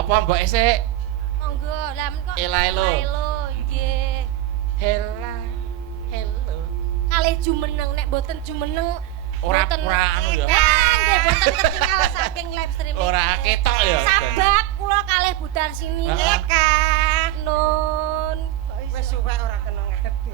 Apa mbok esek? Monggo, lah men kok. Ela-elo. Nggih. Hela. Hello. Kalih jumeneng nek mboten jumeneng Ora anu ya. Nggih boten ketinggal saking live streaming. Ora ketok ya. Sabab kula kalih budal sini. Kang. Nun. Wis suwe ora kena ngerti.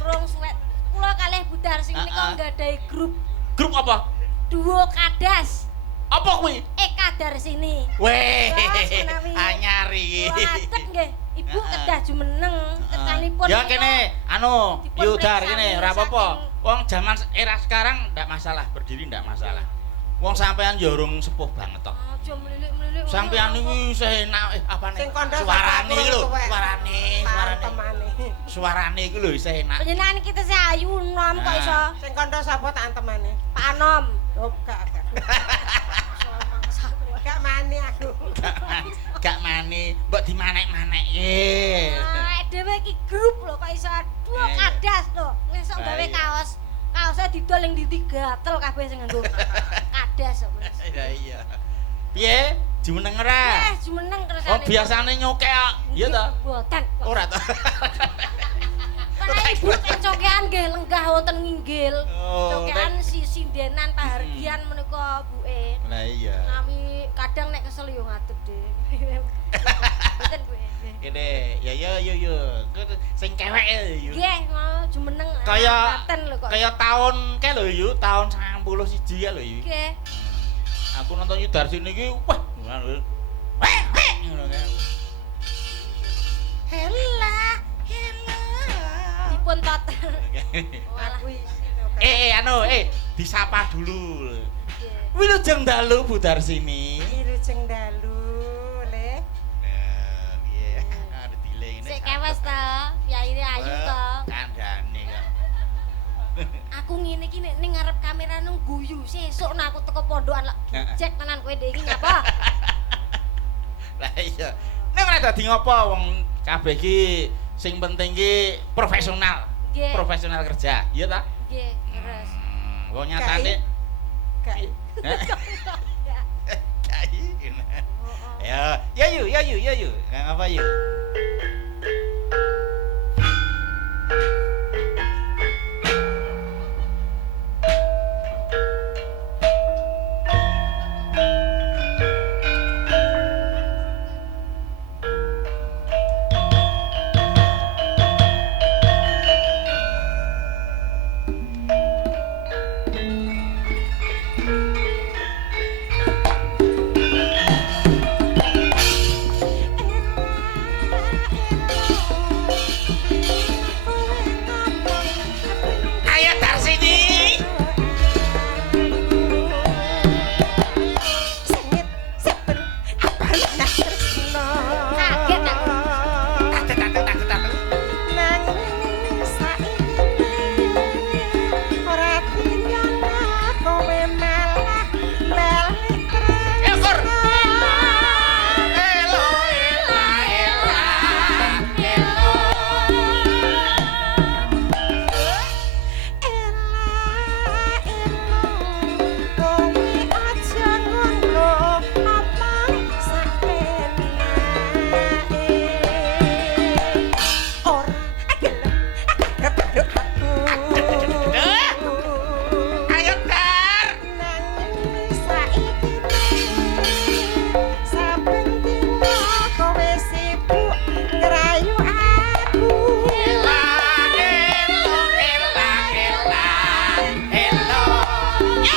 Urung suwe. Kula kalih budal sini kok nggadahi grup. Grup apa? Duo Kadas. Apa kuwi? Kadar sini. Weh. Terus menawi Anyar iki. Ngatet nggih. Ibu kedah jumeneng ketanipun. Ya kene anu, dipun Yudar periksa kene ora apa-apa. Wong zaman era sekarang ndak masalah, berdiri ndak masalah. Wong sampean ya urung sepuh banget tok. Aja mlilik-mlilik. Sampean iki wis enak apane? Sing kandha Suarane iki lho, tuwek. suarane. Temane. Suarane iki lho wis enak. Panjenengan kita sing ayu nom kok iso. Sing kandha sapa tak antemane? Pak Anom. Oh, gak. Gak mani aku. Gak mani, mbok dimanek-manekke. Dhewe iki grup lho kok iso duo Kadas lho. Ngesuk gawe kaos. Kaosnya didol ning ndi gatel kabeh sing nganggo Kadas kok. Iya iya. Piye? Jumeneng ora? Jumeneng kersane. Oh, biasane nyokek kok. Iya ta? Boten. Ora ta. Para ibu kan cokean nggih lenggah wonten nginggil. Oh, Cokean si sindenan pahargian menika buke. Lah iya. Nami kadang nek kesel yo ngadeg deh. Boten Bu. Kene, ya yo. Sing kewek yo. Nggih, mau jumeneng. Kaya Paten lho kok. kaya tahun ke lho yu, tahun 91 ya lho yu. Nggih. Aku nonton Yudar sini iki, wah, ngono. Ngono kan. Hela. Dipun total. Walah. Aku isi. Anu, disapa dulu. Nggih. Wilujeng dalu Budar sini. Wilujeng dalu, Le. Nah, piye? Ada delay ini. Sik kewes to, yaine ayu to. Kandhane kok. Aku ngene iki nek ning ngarep kamera nang guyu, sesuk nek aku teko pondokan lak gejek tenan kowe ndek iki nyapa? Lah iya. Nek meneh dadi ngopo wong kabeh iki sing penting iki profesional. Nggih. Profesional kerja, iya ta? Nggih, terus. Wong nyatane Gak. kai. Ya yuk. Ngapa yuk? Ayo tar sini. Sengit, sepen, apa nak tresno. Kaget aku. Tak. Nanging saiki ora tinyono kowe malah balik Ekor. tresno. Ayo tar. Hello. Yo.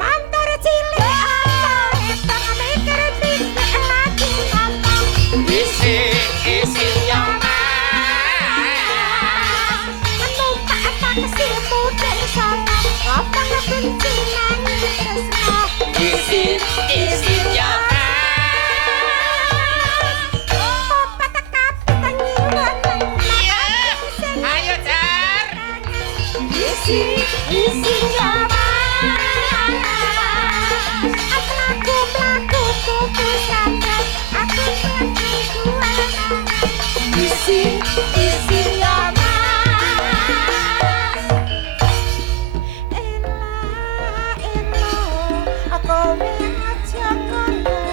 Mantar cilik etang mikir tidak lagi ngomong. Isi yang Menumpak apa kesimu dari sana. Apa ngebenci nangis tresno. isi yang Apa tak kapten nyiwan. Ayo tar. Isi nyawa. Aku laku tuku sangat. Aku mati kuat. Isi nyawa. Ela, aku aja kono.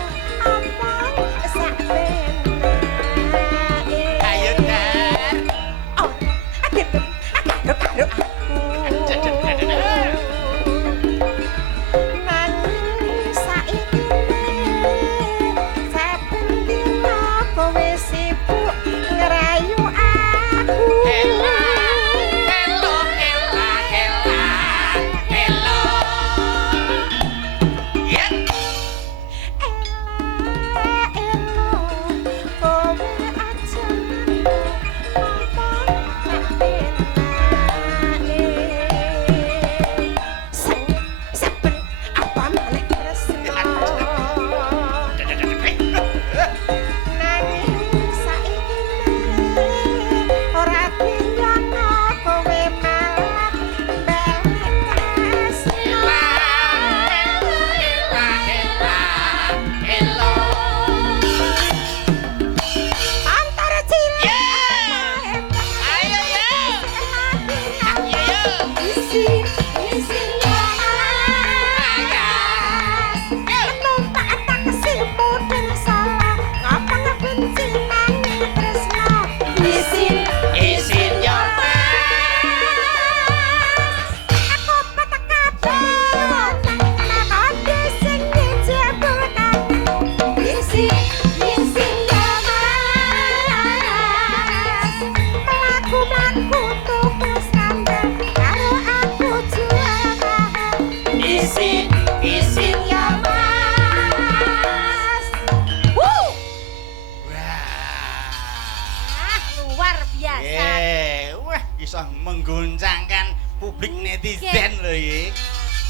iki.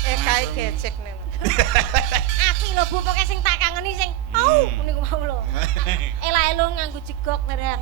Kae gecek nih. Api lho Bu, pokoke sing tak kangeni sing niku mau lho. Ela-elo nganggo jegok barang.